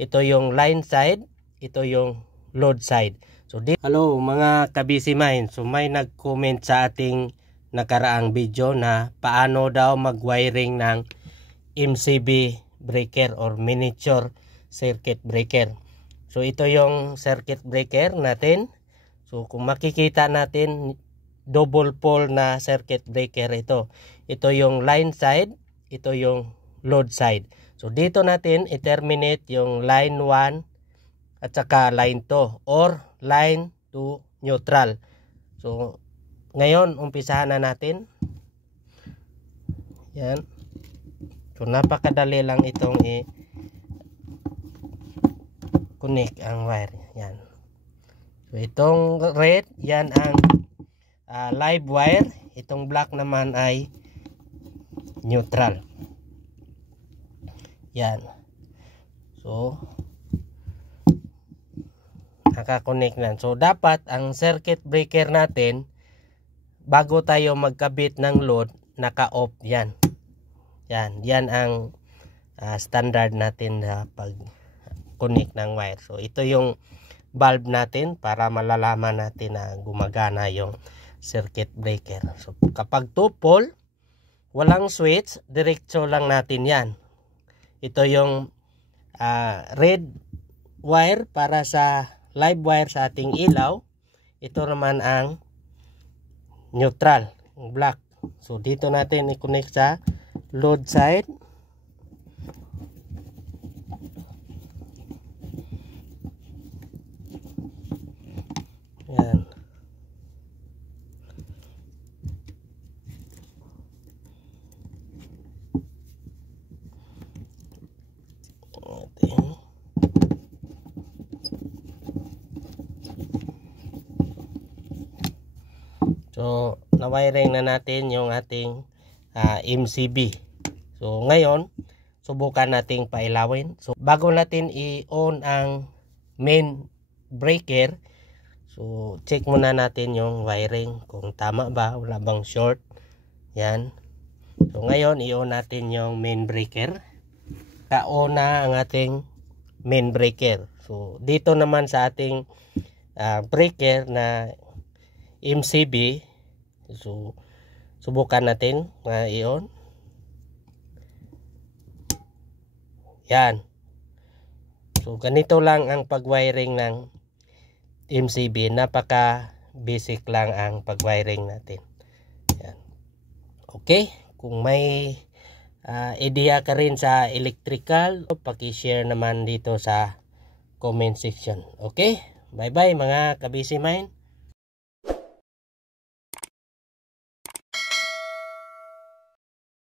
ito yung line side, ito yung load side. So hello mga kabisi mine. So may nag-comment sa ating nakaraang video na paano daw mag-wiring ng MCB breaker or miniature circuit breaker. So ito yung circuit breaker natin. So kung makikita natin, double pole na circuit breaker ito. Ito yung line side, ito yung load side. So dito natin i-terminate yung line 1 at saka line 2 or line to neutral. So ngayon umpisahan na natin. Yan. So napakadali lang itong i-connect ang wire. Yan. So itong red, yan ang live wire, itong black naman ay neutral. Yan. So nakakonect na. So dapat ang circuit breaker natin, bago tayo magkabit ng load, naka-off yan. Yan ang standard natin na pag-connect ng wire. So ito yung bulb natin para malalaman natin na gumagana yung circuit breaker. So kapag 2 pole, walang switch, diretso lang natin yan. Ito yung red wire para sa live wire sa ating ilaw. Ito naman ang neutral, black. So dito natin i-connect sa load side. Yan. So na-wiring na natin yung ating MCB. So ngayon subukan nating pailawin. So bago natin i-on ang main breaker, so check muna natin yung wiring kung tama ba, wala bang short. Yan. So ngayon i-on natin yung main breaker. Ka-on na ang ating main breaker. So dito naman sa ating breaker na MCB, so subukan natin na i-on. Yan. So ganito lang ang pag-wiring ng MCB. Napaka basic lang ang pag-wiring natin. Yan. Okay, kung may idea ka rin sa electrical, paki-share naman dito sa comment section. Okay, bye bye mga kabisi mine.